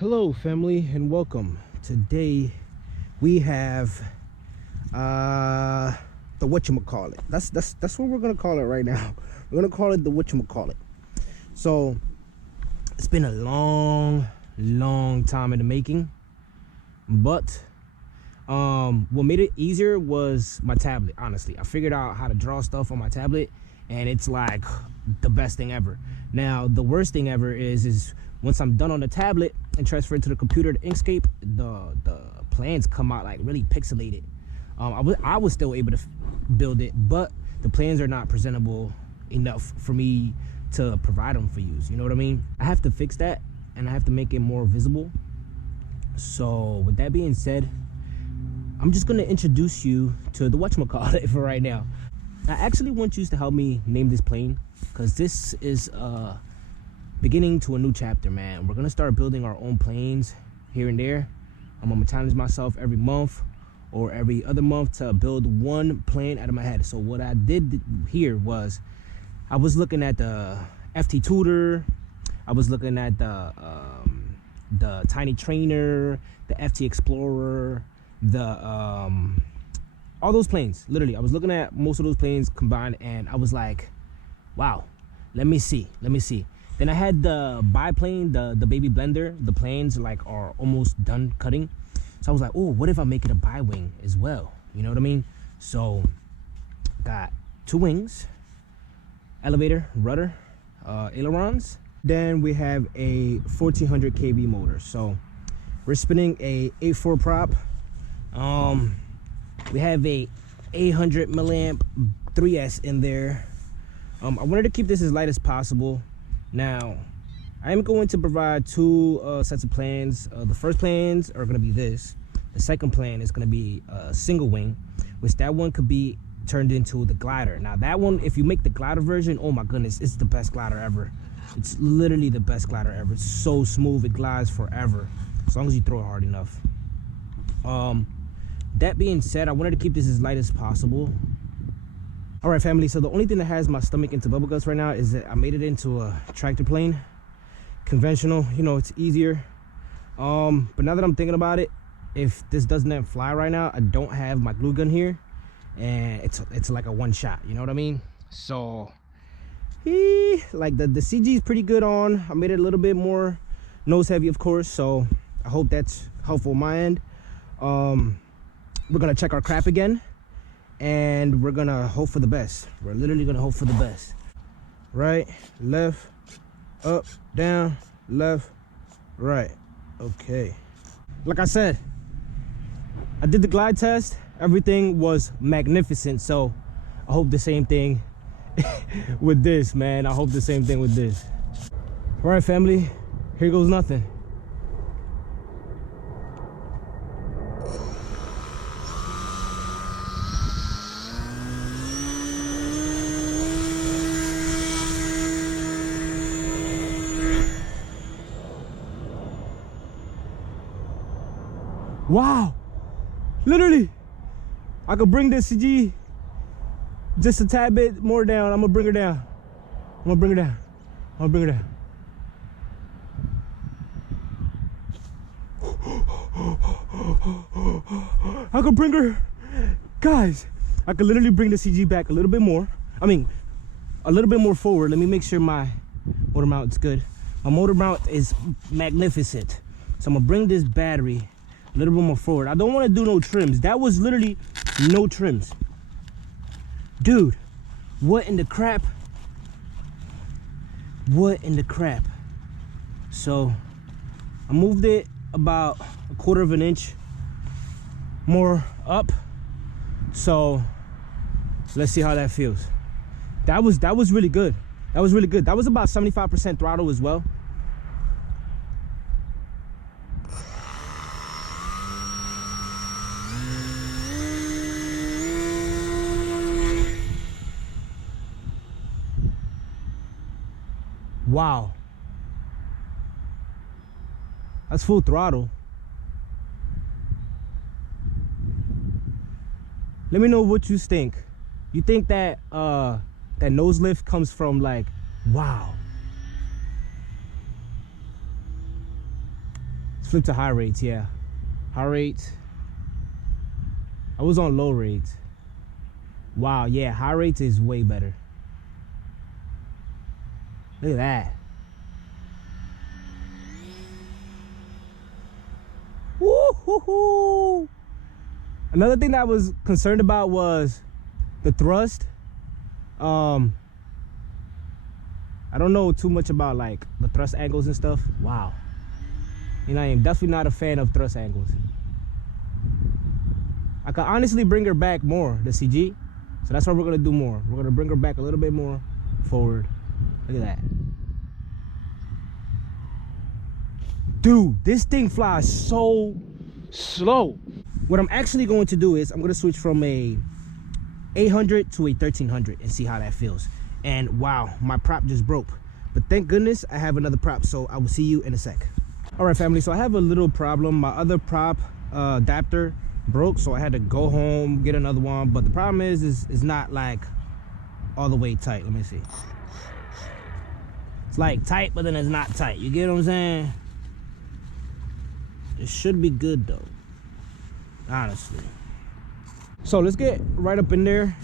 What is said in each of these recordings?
Hello family and welcome. Today we have the whatchamacallit. That's what we're gonna call it right now. We're gonna call it the whatchamacallit. So it's been a long time in the making, but what made it easier was my tablet. Honestly, I figured out how to draw stuff on my tablet and it's like the best thing ever. Now the worst thing ever is once I'm done on the tablet and transfer it to the computer, the Inkscape, the plans come out like really pixelated. I was still able to build it, but the plans are not presentable enough for me to provide them for use. You know what I mean? I have to fix that and I have to make it more visible. So with that being said, I'm just gonna introduce you to the whatchamacallit for right now. I actually want you to help me name this plane because this is beginning to a new chapter, man. We're gonna start building our own planes here and there. I'm gonna challenge myself every month or every other month to build one plane out of my head. So what I did here was I was looking at the FT Tutor, I was looking at the Tiny Trainer, the FT Explorer, the all those planes. Literally, I was looking at most of those planes combined and I was like, wow, let me see. Then I had the Biplane, the baby blender. The planes like are almost done cutting. So I was like, oh, what if I make it a bi-wing as well? You know what I mean? So got 2 wings, elevator, rudder, ailerons. Then we have a 1400 kV motor. So we're spinning a 8.4 prop. We have a 800 milliamp 3S in there. I wanted to keep this as light as possible. Now, I am going to provide 2 sets of plans. The first plans are going to be this. The second plan is going to be a single wing, which that one could be turned into the glider. Now, that one, if you make the glider version, oh my goodness, it's the best glider ever. It's literally the best glider ever. It's so smooth, it glides forever, as long as you throw it hard enough. That being said, I wanted to keep this as light as possible. All right, family, so the only thing that has my stomach into bubble guts right now is that I made it into a tractor plane. Conventional, you know, it's easier. But now that I'm thinking about it, if this doesn't fly right now, I don't have my glue gun here. And it's like a one shot, you know what I mean? So, like the CG is pretty good on. I made it a little bit more nose heavy, of course. So I hope that's helpful on my end. We're gonna check our crap again. And we're gonna hope for the best. We're literally gonna hope for the best. Right, left, up, down, left, right. Okay. Like I said, I did the glide test. Everything was magnificent. So I hope the same thing with this, man. I hope the same thing with this. All right, family, here goes nothing. Wow, literally, I could bring this CG just a tad bit more down. I'm gonna bring her down. I'm gonna bring her down. I'm gonna bring her down. I could bring her, guys, I could literally bring the CG back a little bit more. I mean, a little bit more forward. Let me make sure my motor mount is good. My motor mount is magnificent. So I'm gonna bring this battery a little bit more forward. I don't want to do no trims. That was literally no trims. Dude, what in the crap? What in the crap? So I moved it about 1/4 of an inch more up. So let's see how that feels. That was really good. That was really good. That was about 75% throttle as well. Wow, that's full throttle. Let me know what you think. You think that that nose lift comes from like, wow, Flip to high rates, yeah. High rates. I was on low rates. Wow, yeah, high rates is way better. Look at that. Woo-hoo-hoo. Another thing that I was concerned about was the thrust. I don't know too much about like the thrust angles and stuff. Wow. You know, I am definitely not a fan of thrust angles. I could honestly bring her back more, the CG. So that's what we're gonna do more. We're gonna bring her back a little bit more forward. Look at that. Dude, this thing flies so slow. What I'm actually going to do is I'm gonna switch from a 800 to a 1300 and see how that feels. And wow, my prop just broke. But thank goodness I have another prop, so I will see you in a sec. All right, family, so I have a little problem. My other prop adapter broke, so I had to go home, get another one. But the problem is it's not like all the way tight. Let me see. It's like tight, but then it's not tight. You get what I'm saying? It should be good though, honestly. So let's get right up in there.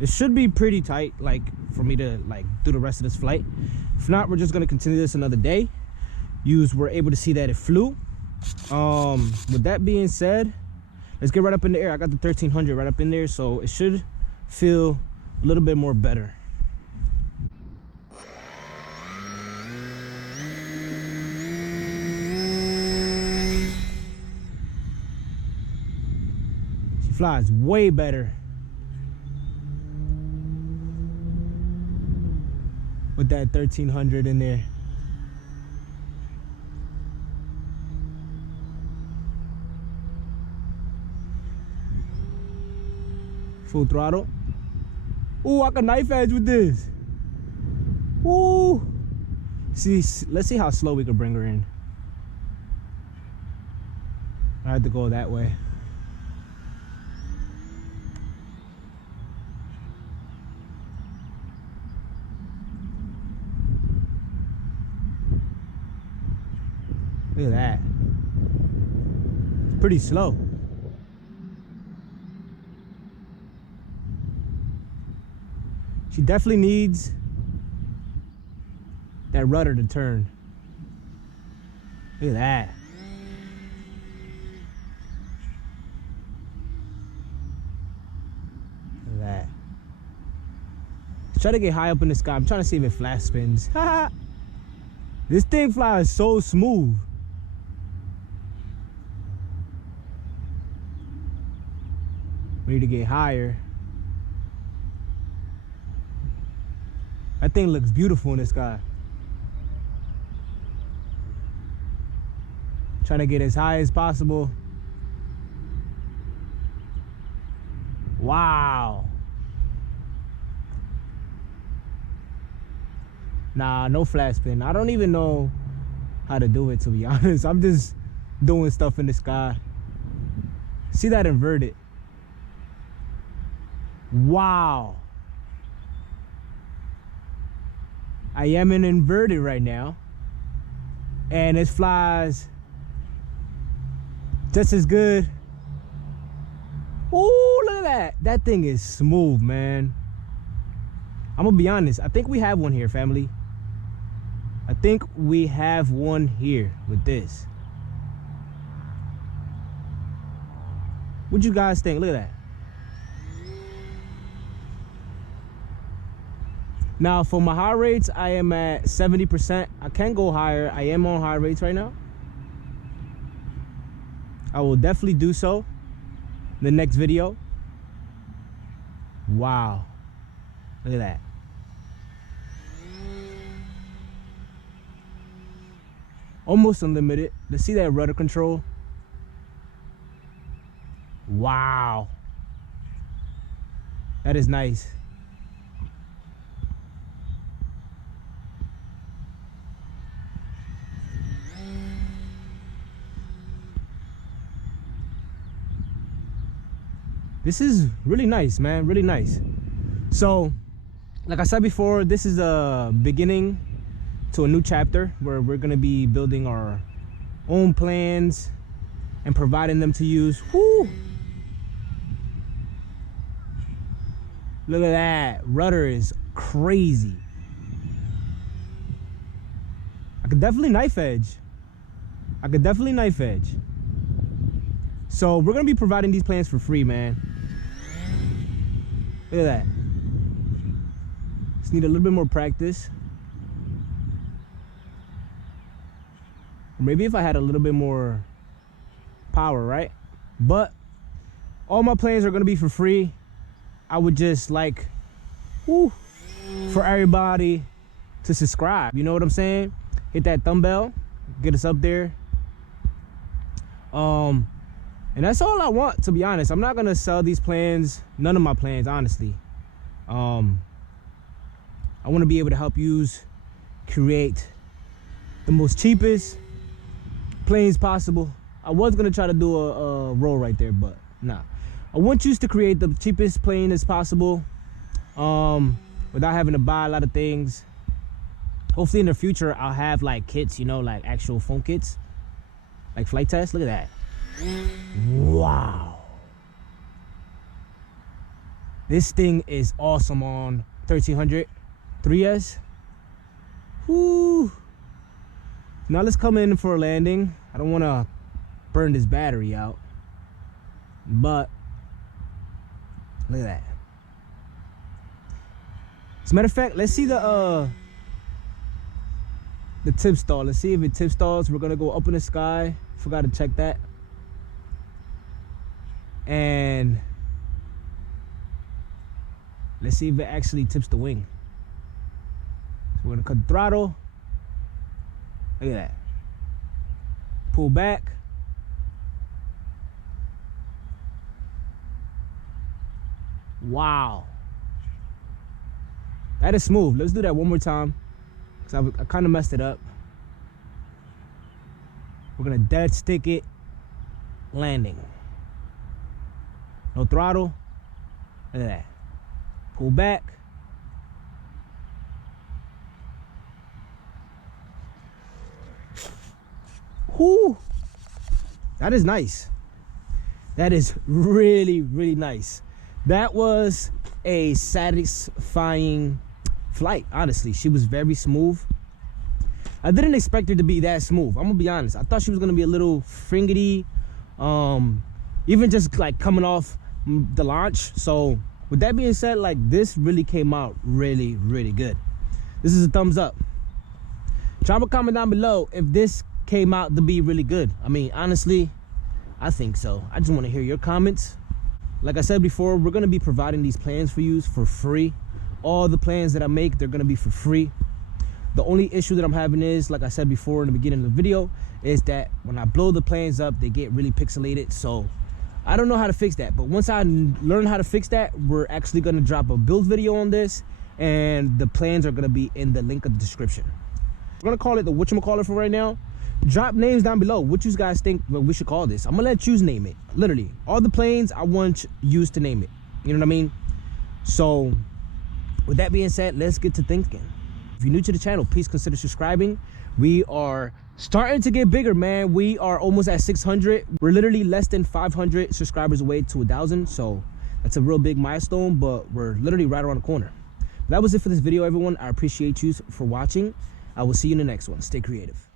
It should be pretty tight, like for me to like do the rest of this flight. If not, we're just gonna continue this another day. You were able to see that it flew. With that being said, let's get right up in the air. I got the 1300 right up in there, so it should feel a little bit more better. She flies way better with that 1300 in there. Full throttle. Ooh, I can knife edge with this. Ooh. See, let's see how slow we can bring her in. I had to go that way. Look at that. It's pretty slow. She definitely needs that rudder to turn. Look at that. Look at that. Let's try to get high up in the sky. I'm trying to see if it flash spins. This thing flies so smooth. We need to get higher. That thing looks beautiful in the sky. Trying to get as high as possible. Wow. Nah, no flat spin. I don't even know how to do it, to be honest. I'm just doing stuff in the sky. See that inverted? Wow. I am in inverted right now, and it flies just as good. Ooh, look at that. That thing is smooth, man. I'm gonna be honest. I think we have one here, family. I think we have one here with this. What you guys think? Look at that. Now for my high rates, I am at 70%. I can go higher. I am on high rates right now. I will definitely do so in the next video. Wow. Look at that. Almost unlimited. Let's see that rudder control. Wow. That is nice. This is really nice, man, really nice. So, like I said before, this is a beginning to a new chapter where we're gonna be building our own plans and providing them to use. Woo! Look at that. Rudder is crazy. I could definitely knife edge. So we're gonna be providing these planes for free, man. Look at that. Just need a little bit more practice. Or maybe if I had a little bit more power, right? But all my planes are gonna be for free. I would just like, woo, for everybody to subscribe. You know what I'm saying? Hit that thumb bell, get us up there. And that's all I want, to be honest. I'm not gonna sell these plans, none of my plans, honestly. I want to be able to help you create the most cheapest planes possible. I was gonna try to do a roll right there, but nah. I want you to create the cheapest plane as possible, without having to buy a lot of things. Hopefully in the future I'll have like kits, you know, like actual foam kits, like flight tests. Look at that. Wow. This thing is awesome on 1300 3S. Whoo. Now let's come in for a landing. I don't want to burn this battery out, but look at that. As a matter of fact, let's see the tip stall. Let's see if it tip stalls. We're gonna go up in the sky. Forgot to check that. And let's see if it actually tips the wing. So we're gonna cut the throttle. Look at that. Pull back. Wow. That is smooth. Let's do that one more time, because I kind of messed it up. We're gonna dead stick it, landing. No throttle. Look at that. Pull back. Whoo! That is nice. That is really, really nice. That was a satisfying flight, honestly. She was very smooth. I didn't expect her to be that smooth. I'm gonna be honest. I thought she was gonna be a little fringity, even just like coming off the launch. So with that being said, like, this really came out really, really good. This is a thumbs up. Drop a comment down below if this came out to be really good. I mean, honestly, I think so. I just want to hear your comments. Like I said before, we're going to be providing these plans for you for free. All the plans that I make, they're going to be for free. The only issue that I'm having is, like I said before in the beginning of the video, is that when I blow the plans up, they get really pixelated. So I don't know how to fix that. But once I learn how to fix that, we're actually going to drop a build video on this, and the plans are going to be in the link of the description. We're going to call it the whatchamacallit for right now. Drop names down below what you guys think we should call this. I'm gonna let you name it. Literally all the planes, I want you to name it. You know what I mean? So with that being said, let's get to thinking. If you're new to the channel, please consider subscribing. We are starting to get bigger, man. We are almost at 600. We're literally less than 500 subscribers away to 1,000. So that's a real big milestone, but we're literally right around the corner. That was it for this video, everyone. I appreciate you for watching. I will see you in the next one. Stay creative.